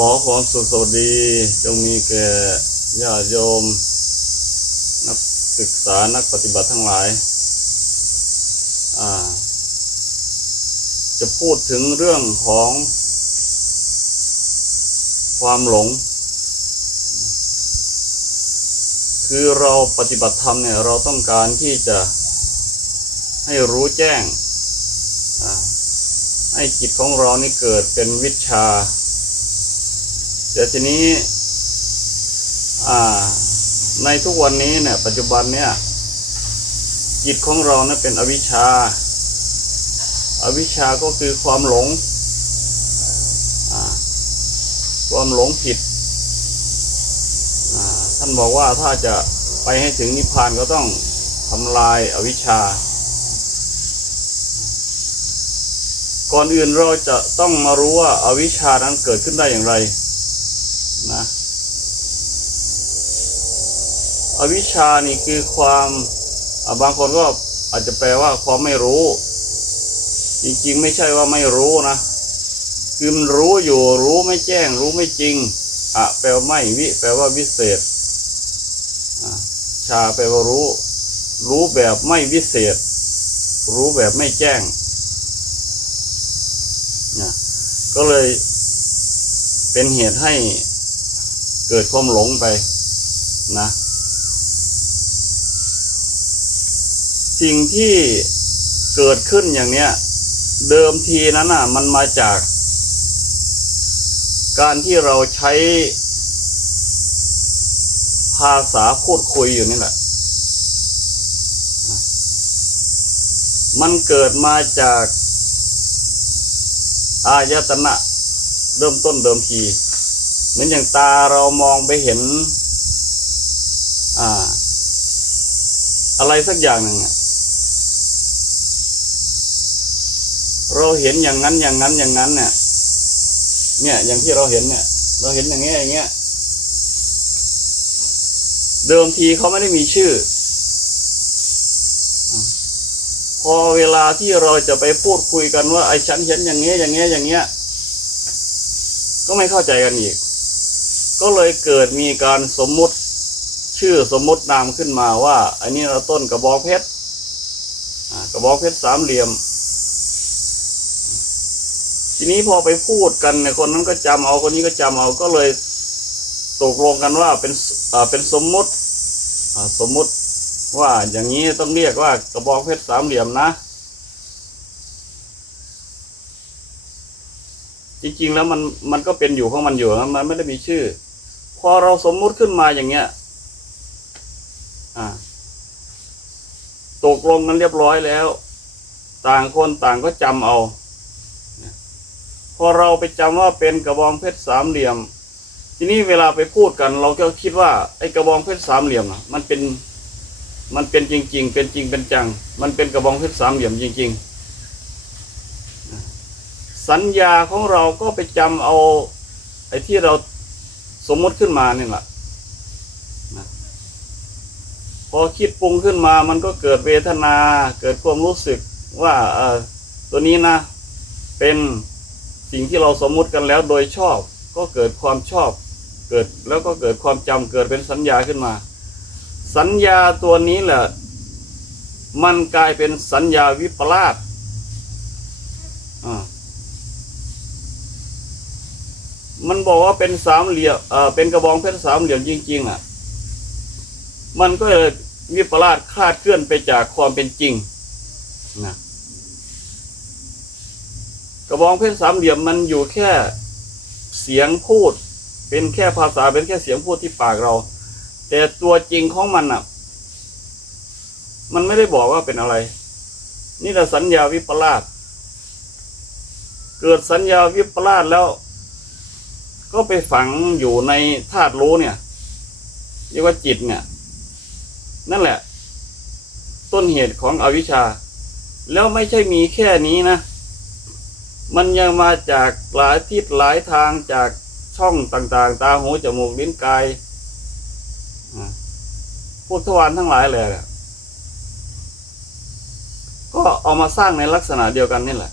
ขอความสุขสวัสดีจงมีแก่ญาติโยม นักศึกษานักปฏิบัติทั้งหลายาจะพูดถึงเรื่องของ ความหลง คือเราปฏิบัติธรรมเนี่ยเราต้องการที่จะให้รู้แจ้ง ให้จิตของเรานี่เกิดเป็นวิชา แต่ทีนี้ในทุกวันนี้เนี่ยปัจจุบันเนี่ยจิตของเรานะเป็นอวิชชาอวิชชาก็คือความหลง ความหลงผิด ท่านบอกว่าถ้าจะไปให้ถึงนิพพานก็ต้องทำลายอวิชชา ก่อนอื่นเราจะต้องมารู้ว่าอาวิชชานั้นเกิดขึ้นได้อย่างไรนะอ วิชชานี่คือความบางคนก็อาจจะแปลว่าความไม่รู้ จริงๆไม่ใช่ว่าไม่รู้นะคือมันรู้อยู่รู้ไม่แจ้ง รู้ไม่จริงอะแปลว่าไม่วิแปลว่าวิเศษชาแปลว่ารู้ รู้แบบไม่วิเศษ รู้แบบไม่แจ้งนะก็เลยเป็นเหตุให้เกิดความหลงไปนะ สิ่งที่เกิดขึ้นอย่างเนี้ย เดิมทีนั้นน่ะ มันมาจาก การที่เราใช้ ภาษาพูดคุยอยู่นี่แหละ มันเกิดมาจาก อายตนะ เริ่มต้นเดิมที เหมือนอย่างตาเรามองไปเห็น อ่า อะไรสักอย่างหนึ่งอะ เราเห็นอย่างนั้นอย่างนั้นอย่างนั้นเนี่ยเนี่ยอย่างที่เราเห็นเนี่ย เราเห็นอย่างเงี้ยอย่างเงี้ย เดิมทีเขาไม่ได้มีชื่อ พอเวลาที่เราจะไปพูดคุยกันว่าไอ้ฉันเห็นอย่างเงี้ยอย่างเงี้ยอย่างเงี้ย ก็ไม่เข้าใจกันอีก ก็เลยเกิดมีการสมมุติชื่อสมมตินามขึ้นมาว่า อันนี้เราต้นกระบอกเพชรกระบอกเพชรสามเหลี่ยม ทีนี้พอไปพูดกันเนี่ยคนนั้นก็จำเอาคนนี้ก็จำเอาก็เลยตกลงกันว่าเป็นเป็นสมมุติสมมุติว่าอย่างนี้ต้องเรียกว่ากระบอกเพชรสามเหลี่ยมนะ จริงๆแล้วมันมันก็เป็นอยู่ของมันอยู่นะมันไม่ได้มีชื่อ พอเราสมมุติขึ้นมาอย่างเงี้ยตกลงกันเรียบร้อยแล้ว ต่างคนต่างก็จำเอา พอเราไปจำว่าเป็นกระบองเพชรสามเหลี่ยม ทีนี้เวลาไปพูดกัน เราก็คิดว่าไอ้กระบองเพชรสามเหลี่ยมน่ะมันเป็นมันเป็นจริง ๆ เป็นจริงเป็นจัง มันเป็นกระบองเพชรสามเหลี่ยมจริง ๆ สัญญาของเราก็ไปจำเอาไอ้ที่เราสมมติขึ้นมานี่แหละพอคิดปรุงขึ้นมามันก็เกิดเวทนา เกิดความรู้สึกว่าเออตัวนี้นะ เป็น สิ่งที่เราสมมุติกันแล้วโดยชอบก็เกิดความชอบเกิดแล้วก็เกิดความจำเกิดเป็นสัญญาขึ้นมา สัญญาตัวนี้แหละมันกลายเป็นสัญญาวิปลาสอ่ามันบอกว่าเป็นสามเหลี่ยมเป็นกระบองเพชรสามเหลี่ยมจริง ๆ อะ มันก็วิปลาสคลาดเคลื่อนไปจากความเป็นจริงนะ กระบองเพชรสามเหลี่ยมมันอยู่แค่เสียงพูด เป็นแค่ภาษาเป็นแค่เสียงพูดที่ปากเรา แต่ตัวจริงของมันอะ มันไม่ได้บอกว่าเป็นอะไร นี่แหละสัญญาวิปลาสเกิดสัญญาวิปลาสแล้ว ก็ไปฝังอยู่ในธาตุรู้เนี่ยเรียกว่าจิตเนี่ย นั่นแหละ ต้นเหตุของอวิชชา แล้วไม่ใช่มีแค่นี้นะ มันยังมาจากหลายทิศหลายทางจากช่องต่างๆ ตาหูจมูกลิ้นกายพวกทวารทั้งหลายเลยอะก็เอามาสร้างในลักษณะเดียวกันนี่แหละ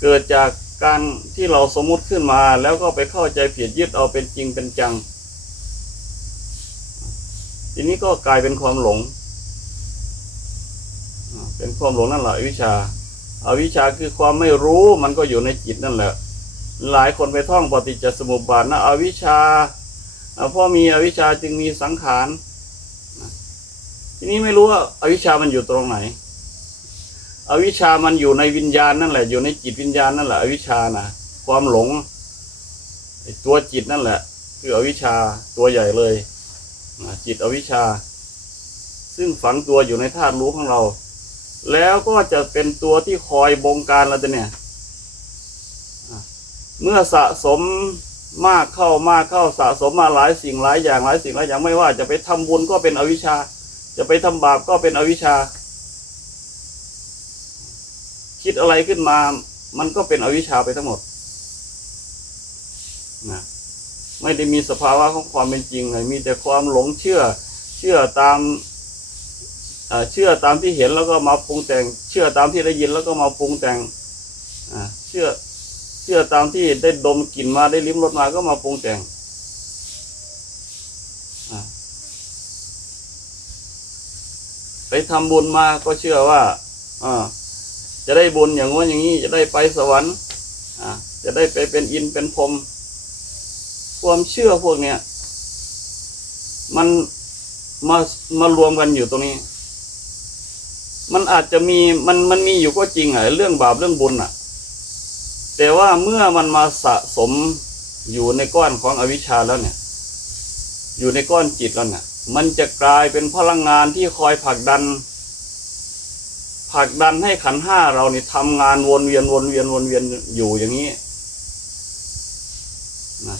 เกิดจากการที่เราสมมุติขึ้นมาแล้วก็ไปเข้าใจผิดยึดเอาเป็นจริงเป็นจัง ทีนี้ก็กลายเป็นความหลง เป็นความหลงนั่นแหละอวิชชาอาวิชชาคือความไม่รู้มันก็อยู่ในจิตนั่นแหละ หลายคนไปท่องปฏิจจสมุปบาทนะอวิชชาอ่าเพราะมีอวิชชาจึงมีสังขารทีนี้ไม่รู้ว่าอาวิชชามันอยู่ตรงไหน อวิชชามันอยู่ในวิญญาณนั่นแหละ อยู่ในจิตวิญญาณนั่นแหละอวิชชานะความหลงตัวจิตนั่นแหละ คืออวิชชาตัวใหญ่เลยจิตอวิชชา ซึ่งฝังตัวอยู่ในธาตุรู้ของเรา แล้วก็จะเป็นตัวที่คอยบงการเราจะเนี่ยเมื่อสะสมมากเข้ามากเข้าสะสมมาหลายสิ่งหลายอย่างหลายสิ่งหลายอย่างไม่ว่าจะไปทำบุญก็เป็นอวิชชา จะไปทำบาปก็เป็นอวิชชา คิดอะไรขึ้นมา มันก็เป็นอวิชชาไปทั้งหมดนะไม่ได้มีสภาวะของความเป็นจริงเลยมีแต่ความหลงเชื่อเชื่อตาม เชื่อตามที่เห็นแล้วก็มาปรุงแต่ง เชื่อตามที่ได้ยินแล้วก็มาปรุงแต่งเชื่อเชื่อตามที่ได้ดมกลิ่นมาได้ลิ้มรสมาก็มาปรุงแต่งไปทำบุญมาก็เชื่อว่าอจะได้บุญอย่างง้นอย่างนี้จะได้ไปสวรรค์จะได้ไปเป็นอินเป็นพรมความเชื่อพวกเนี้ยมันมามารวมกันอยู่ตรงนี้ มันอาจจะมีมันมันมีอยู่ก็จริงอะเรื่องบาปเรื่องบุญอะแต่ว่าเมื่อมันมาสะสมอยู่ในก้อนของอวิชชาแล้วเนี่ย อยู่ในก้อนจิตแล้วเนี่ยมันจะกลายเป็นพลังงานที่คอยผลักดันผลักดันให้ขันห้าเราเนี่ยทำงานวนเวียนวนเวียนวนเวียนอยู่อย่างนี้นะ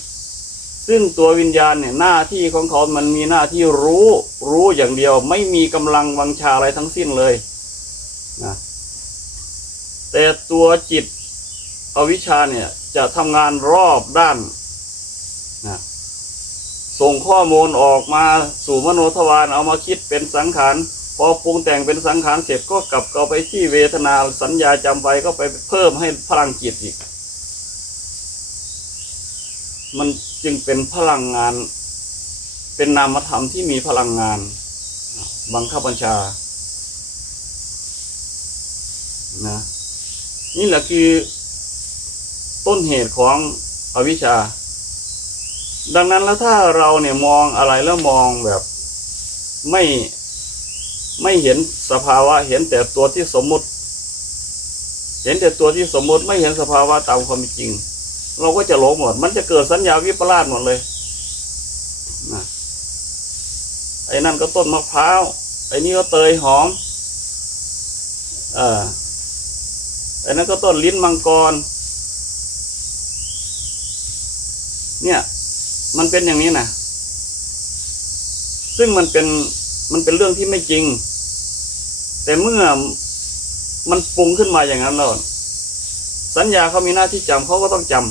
ซึ่งตัววิญญาณเนี่ยหน้าที่ของเขามันมีหน้าที่รู้ รู้อย่างเดียว ไม่มีกำลังวังชาอะไรทั้งสิ้นเลย นะแต่ตัวจิตอวิชชาเนี่ยจะทำงานรอบด้านนะส่งข้อมูลออกมาสู่มโนทวารเอามาคิดเป็นสังขารพอปรุงแต่งเป็นสังขารเสร็จก็กลับเอาไปที่เวทนาสัญญาจำไปก็ไปเพิ่มให้พลังจิตอีก มันจึงเป็นพลังงาน เป็นนามธรรมที่มีพลังงาน บังคับบัญชา นะ นี่แหละคือ ต้นเหตุของอวิชชา ดังนั้นแล้วถ้าเราเนี่ยมองอะไรแล้วมองแบบไม่ไม่เห็นสภาวะ เห็นแต่ตัวที่สมมุติ เห็นแต่ตัวที่สมมุติไม่เห็นสภาวะตามความจริง เราก็จะหลงหมด มันจะเกิดสัญญาวิปลาสหมดเลยนะไอ้นั่นก็ต้นมะพร้าวไอ้นี่ก็เตยหอม เออไอ้นั่นก็ต้นลิ้นมังกร เนี่ย มันเป็นอย่างนี้นะซึ่งมันเป็นมันเป็นเรื่องที่ไม่จริง แต่เมื่อมันปรุงขึ้นมาอย่างนั้นแล้วสัญญาเขามีหน้าที่จำเขาก็ต้องจำ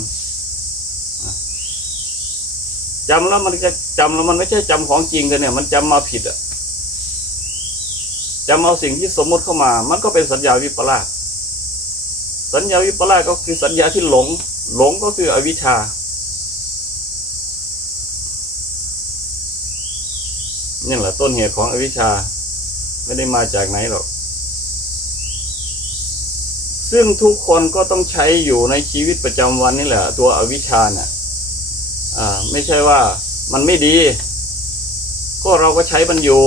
จำแล้วมันจะจำแล้วมันไม่ใช่จำของจริงกันเนี่ย มันจำมาผิดอะจำเอาสิ่งที่สมมติเข้ามา มันก็เป็นสัญญาวิปลาส สัญญาวิปลาสก็คือสัญญาที่หลง หลงก็คืออวิชชานี่แหละต้นเหตุของอวิชชาไม่ได้มาจากไหนหรอก ซึ่งทุกคนก็ต้องใช้อยู่ในชีวิตประจำวันนี่แหละ ตัวอวิชชาเนี่ยไม่ใช่ว่ามันไม่ดี ก็เราก็ใช้มันอยู่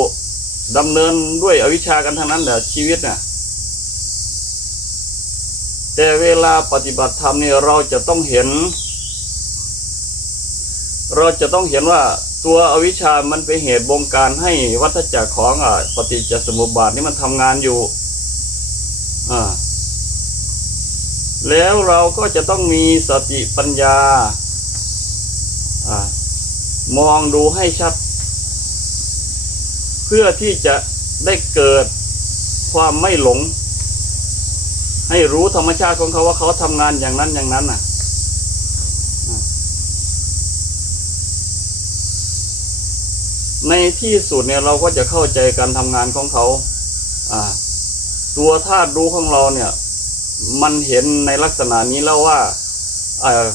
ดำเนินด้วยอวิชชากันทั้งนั้นแหละชีวิตน่ะ แต่เวลาปฏิบัติธรรมนี่เราจะต้องเห็น เราจะต้องเห็นว่าตัวอวิชามันเป็นเหตุบงการให้วัฏจักรของอปฏิจจสมุปบาทนี่มันทำงานอยู่อ่าแล้วเราก็จะต้องมีสติปัญญาอ่ามองดูให้ชัด เพื่อที่จะได้เกิดความไม่หลง ให้รู้ธรรมชาติของเขาว่าเขาทำงานอย่างนั้นอย่างนั้นน่ะ ในที่สุดเนี่ยเราก็จะเข้าใจการทำงานของเขา อ่า ตัวธาตุรู้ของเราเนี่ย มันเห็นในลักษณะนี้แล้วว่าเอ่อ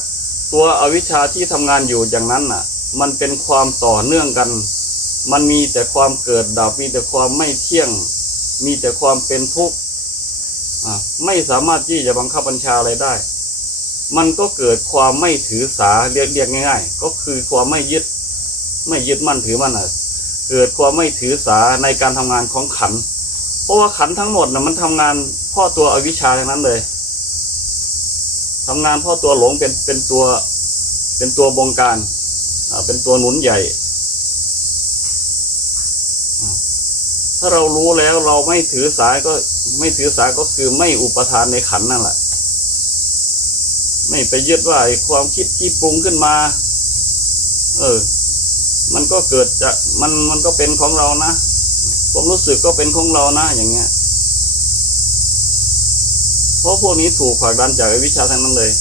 ตัวอวิชชาที่ทำงานอยู่อย่างนั้นน่ะ มันเป็นความต่อเนื่องกัน มันมีแต่ความเกิดดับมีแต่ความไม่เที่ยง มีแต่ความเป็นทุกข์ ไม่สามารถที่จะบังคับบัญชาอะไรได้ มันก็เกิดความไม่ถือสาเรียกเรียกง่าย ๆ ก็คือความไม่ยึด ไม่ยึดมั่นถือมั่นอะเกิดความไม่ถือสาในการทำงานของขัน เพราะว่าขันทั้งหมดนะมันทำงานเพ่อตัวอวิชชาทั้งนั้นเลยทำงานเพ่อตัวหลงเป็นเป็นตัวเป็นตัวบงการอ่าเป็นตัวหนุนใหญ่อ่า ถ้าเรารู้แล้วเราไม่ถือสายก็ไม่ถือสายก็คือไม่อุปทานในขันนั่นแหละ ไม่ไปยึดว่าไอ้ความคิดที่ปรุงขึ้นมา เออ มันก็เกิดจากมันมันก็เป็นของเรานะความรู้สึกก็เป็นของเรานะอย่างเงี้ย เพราะพวกนี้ถูกผลักดันจากวิชาทั้งนั้นเลย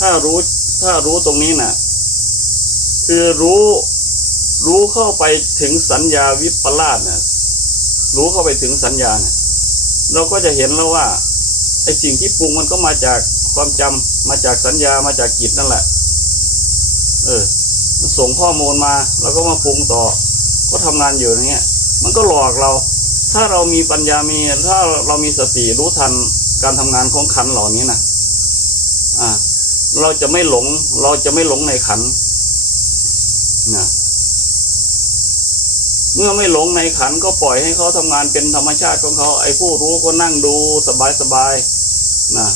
ถ้ารู้ถ้ารู้ตรงนี้น่ะ คือรู้รู้เข้าไปถึงสัญญาวิปลาสเนี่ย รู้เข้าไปถึงสัญญาเนี่ยเราก็จะเห็นแล้วว่าไอ้สิ่งที่ปรุงมันก็มาจากความจำมาจากสัญญามาจากจิตนั่นแหละ เออส่งข้อมูลมาแล้วก็มาปรุงต่อ ก็ทำงานอยู่อย่างเงี้ย มันก็หลอกเรา ถ้าเรามีปัญญามีถ้าเรามีสติรู้ทันการทำงานของขันเหล่านี้นะอ่า เราจะไม่หลง เราจะไม่หลงในขันธ์นะ เมื่อไม่หลงในขันก็ปล่อยให้เขาทำงานเป็นธรรมชาติของเขา ไอ้ผู้รู้ก็นั่งดูสบายสบายๆนะ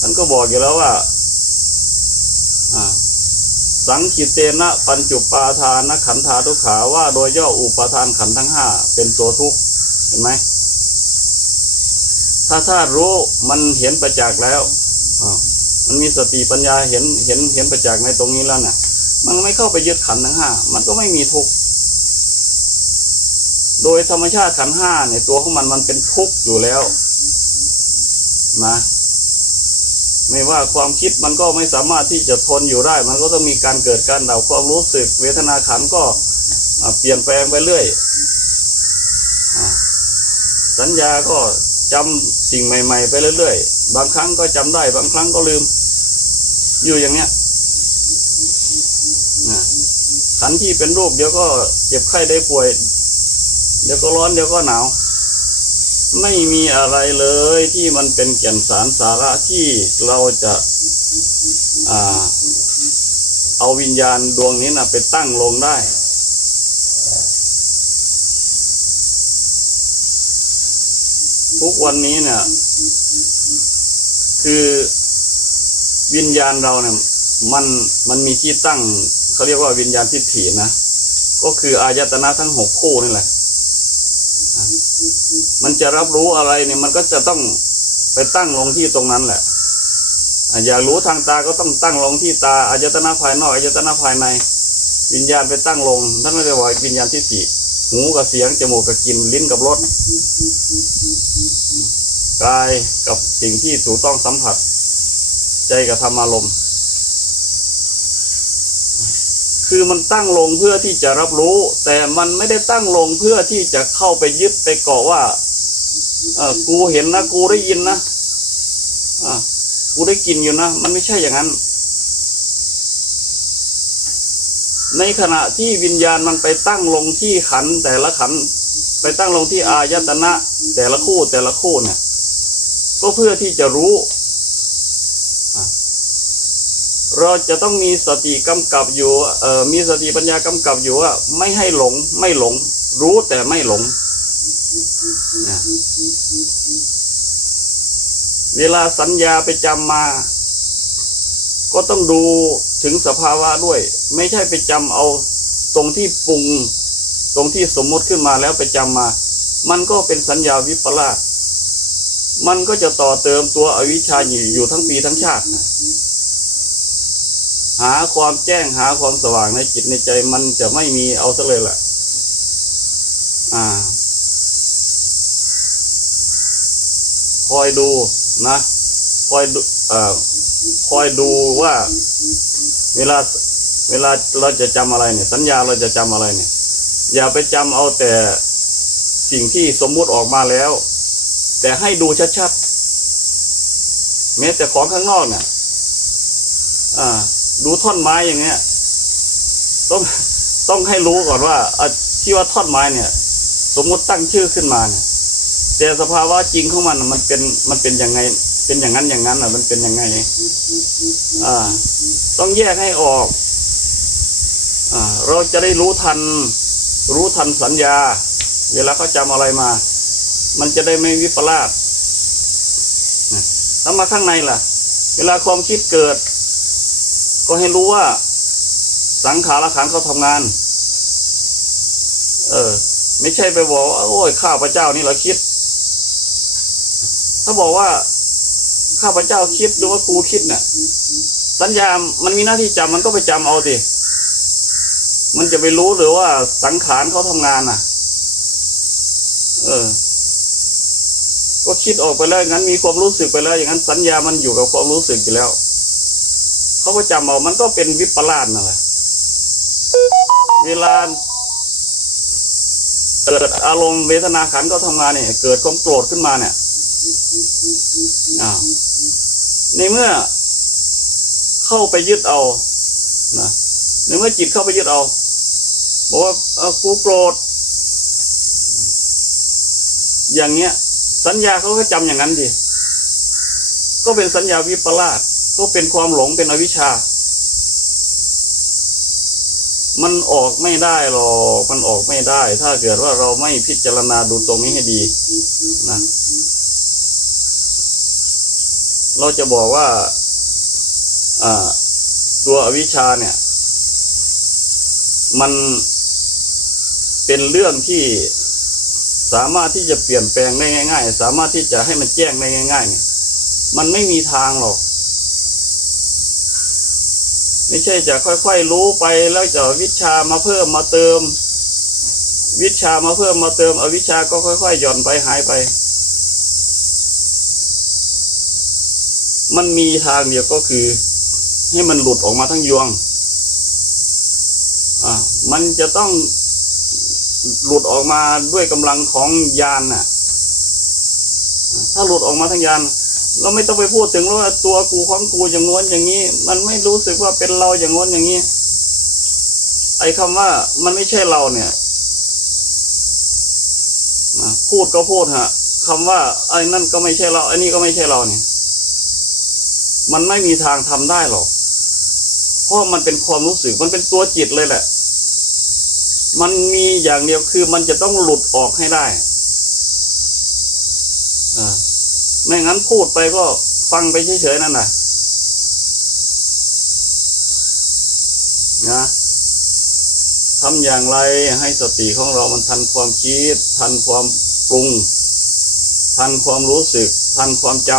ท่านก็บอกอยู่แล้วว่าสังคิเตนะปัญจุปาทานขันธาทุกขาว่าโดยย่ออุปาทานขันทั้งห้าเป็นตัวทุกข์เห็นไหมถ้าถ้ารู้มันเห็นประจักษ์แล้วมันมีสติปัญญาเห็นเห็นเห็นประจักษ์ในตรงนี้แล้วน่ะ มันไม่เข้าไปยึดขันทั้งห้ามันก็ไม่มีทุกข์ โดยธรรมชาติขันห้าเนี่ยตัวของมันมันเป็นทุกข์อยู่แล้วนะไม่ว่าความคิดมันก็ไม่สามารถที่จะทนอยู่ได้ มันก็ต้องมีการเกิดการดับความรู้สึก เวทนาขันก็เปลี่ยนแปลงไปเรื่อยสัญญาก็จำสิ่งใหม่ ๆ ไปเรื่อยๆ บางครั้งก็จำได้ บางครั้งก็ลืม อยู่อย่างเนี้ยนะขันที่เป็นรูปเดี๋ยวก็เจ็บไข้ได้ป่วย เดี๋ยวก็ร้อนเดี๋ยวก็หนาว ไม่มีอะไรเลยที่มันเป็นแก่นสารสาระที่เราจะอ่าเอาวิญญาณดวงนี้นะไปตั้งลงได้ ทุกวันนี้เนี่ยคือวิญญาณเราเนี่ยมันมันมีที่ตั้งเขาเรียกว่าวิญญาณทิฏฐินะ ก็คืออายตนะทั้งหกคู่นี่แหละ มันจะรับรู้อะไรเนี่ยมันก็จะต้องไปตั้งลงที่ตรงนั้นแหละอยากรู้ทางตาก็ต้องตั้งลงที่ตาอายตนะภายนอกอายตนะภายใน วิญญาณไปตั้งลงท่านไม่ได้ว่าวิญญาณที่สี่หูกับเสียงจมูกกับกลิ่นลิ้นกับรสกายกับสิ่งที่ถูกต้องสัมผัส ใจกับธรรมอารมณ์ คือมันตั้งลงเพื่อที่จะรับรู้ แต่มันไม่ได้ตั้งลงเพื่อที่จะเข้าไปยึดไปเกาะว่าเออกูเห็นนะกูได้ยินนะอ่ากูได้กินอยู่นะ มันไม่ใช่อย่างนั้น ในขณะที่วิญญาณมันไปตั้งลงที่ขันแต่ละขันไปตั้งลงที่อายตนะ แต่ละคู่แต่ละคู่เนี่ย ก็เพื่อที่จะรู้อะ เราจะต้องมีสติกำกับอยู่เอ่อมีสติปัญญากำกับอยู่ว่าไม่ให้หลงไม่หลง รู้แต่ไม่หลงนะเวลาสัญญาไปจำมา ก็ต้องดูถึงสภาวะด้วย ไม่ใช่ไปจำเอาตรงที่ปรุง ตรงที่สมมติขึ้นมาแล้วไปจำมา มันก็เป็นสัญญาวิปลาสมันก็จะต่อเติมตัวอวิชชาอยู่อยู่ทั้งปีทั้งชาตินะ หาความแจ้งหาความสว่างในจิตในใจมันจะไม่มีเอาซะเลยแหละอ่าคอยดูนะคอยดูเอ่อคอยดูว่า เวลาเวลาเราจะจำอะไรเนี่ย สัญญาเราจะจำอะไรเนี่ย อย่าไปจำเอาแต่สิ่งที่สมมุติออกมาแล้ว แต่ให้ดูชัดๆแม้แต่ของข้างนอกเนี่ยอ่า ดูท่อนไม้อย่างเงี้ย ต้องต้องให้รู้ก่อนว่าอที่ว่าท่อนไม้เนี่ย สมมุติตั้งชื่อขึ้นมาเนี่ยแต่สภาวะจริงของมันมันเป็นมันเป็นยังไง เป็นอย่างนั้นอย่างนั้นอะ มันเป็นยังไง อ่า ต้องแยกให้ออก อ่า เราจะได้รู้ทัน รู้ทันสัญญา เวลาเขาจำอะไรมา มันจะได้ไม่วิปลาสนะถ้ามาข้างในล่ะ เวลาความคิดเกิด ก็ให้รู้ว่า สังขารขันเขาทำงาน เออ ไม่ใช่ไปบอกว่าโอ้ยข้าพเจ้านี่เราคิด ถ้าบอกว่า ข้าพเจ้าคิดหรือว่ากูคิดเนี่ยสัญญา มันมีหน้าที่จำมันก็ไปจำเอาสิมันจะไปรู้หรือว่าสังขารเขาทำงานน่ะ เออ ก็คิดออกไปแล้วอย่างนั้นมีความรู้สึกไปแล้ว อย่างนั้นสัญญามันอยู่กับความรู้สึกอยู่แล้ว เขาก็จำเอามันก็เป็นวิปลาสนั่นแหละเวลาเกิดอารมณ์เวทนาขันก็ทำงานเนี่ย เกิดความโกรธขึ้นมาเนี่ยอ้าวในเมื่อเข้าไปยึดเอานะในเมื่อจิตเข้าไปยึดเอาบอกว่าเออกูโกรธอย่างเงี้ย สัญญาเขาก็จำอย่างนั้นดิก็เป็นสัญญาวิปลาส ก็เป็นความหลงเป็นอวิชชา มันออกไม่ได้หรอกมันออกไม่ได้ ถ้าเกิดว่าเราไม่พิจารณาดูตรงนี้ให้ดีนะเราจะบอกว่าตัวอวิชชาเนี่ย มันเป็นเรื่องที่สามารถที่จะเปลี่ยนแปลงได้ง่าย ๆ สามารถที่จะให้มันแจ้งได้ง่าย ๆ เนี่ย มันไม่มีทางหรอก ไม่ใช่จะค่อยๆรู้ไปแล้วจะวิชามาเพิ่มมาเติม วิชามาเพิ่มมาเติมอวิชาก็ค่อยๆหย่อนไปหายไป มันมีทางเดียวก็คือ ให้มันหลุดออกมาทั้งยวงอ่ามันจะต้องหลุดออกมาด้วยกำลังของยานน่ะถ้าหลุดออกมาทั้งยาน เราไม่ต้องไปพูดถึงว่าตัวกูของกูอย่างง้นอย่างนี้ มันไม่รู้สึกว่าเป็นเราอย่างง้นอย่างนี้ ไอ้คำว่ามันไม่ใช่เราเนี่ยพูดก็พูดฮะคำว่าไอ้นั่นก็ไม่ใช่เราไอ้นี่ก็ไม่ใช่เราเนี่ยมันไม่มีทางทำได้หรอกเพราะมันเป็นความรู้สึกมันเป็นตัวจิตเลยแหละ มันมีอย่างเดียวคือมันจะต้องหลุดออกให้ได้ อ่า ไม่งั้นพูดไปก็ฟังไปเฉยๆนั่นน่ะนะทำอย่างไรให้สติของเรามันทันความคิด ทันความปรุง ทันความรู้สึก ทันความจ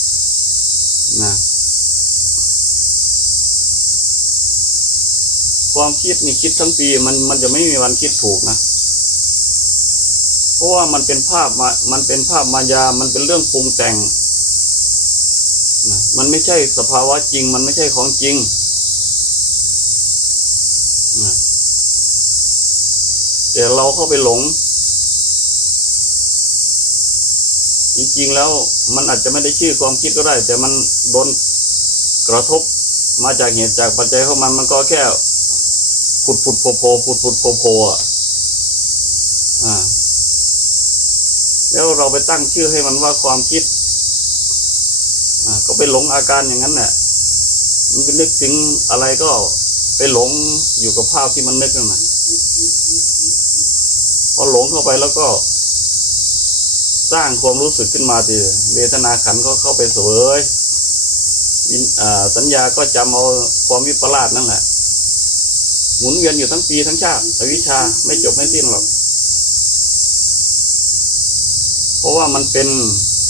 ำนะความคิดนี่คิดทั้งปีมันมันจะไม่มีวันคิดถูกนะ เพราะว่ามันเป็นภาพมามันเป็นภาพมายา มันเป็นเรื่องปรุงแต่งนะมันไม่ใช่สภาวะจริง มันไม่ใช่ของจริงนะแต่เราเข้าไปหลง จริงๆแล้วมันอาจจะไม่ได้ชื่อความคิดก็ได้ แต่มันโดนกระทบมาจากเหตุจากปัจจัยเของมันมันก็แค่ผุดผุดโผล่โพผุดผุดโผล่โผล่อะอ่า แล้ว เราไปตั้งชื่อให้มันว่าความคิดก็ไปหลงอาการอย่างนั้นแหละมันไปนึกถึงอะไรก็ไปหลงอยู่กับภาพที่มันนึกนั่นแหละพอหลงเข้าไปแล้วก็ สร้างความรู้สึกขึ้นมาทีเวทนาขันก็เข้าไปเสวยสัญญาก็จำเอาความวิปลาสนั่นแหละ หมุนเวียนอยู่ทั้งปีทั้งชาติอวิชชาไม่จบไม่สิ้นหรอก เพราะว่ามันเป็น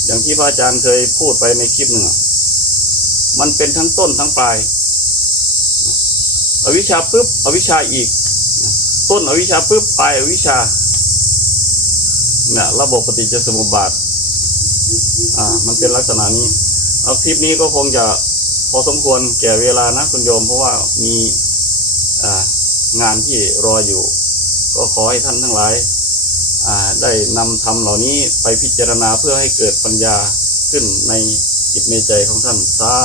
อย่างที่พระอาจารย์เคยพูดไปในคลิปหนึ่งมันเป็นทั้งต้นทั้งปลาย อวิชชาปุ๊บอวิชชาอีก ต้นอวิชชาปุ๊บปลายอวิชชาเนี่ยระบบปฏิจจสมุปบาท อ่า มันเป็นลักษณะนี้ เอาคลิปนี้ก็คงจะพอสมควรแก่เวลานะคุณโยม เพราะว่ามีอ่างานที่รออยู่ ก็ขอให้ท่านทั้งหลาย ได้นำธรรมเหล่านี้ไปพิจารณาเพื่อให้เกิดปัญญาขึ้นในจิตในใจของท่านสา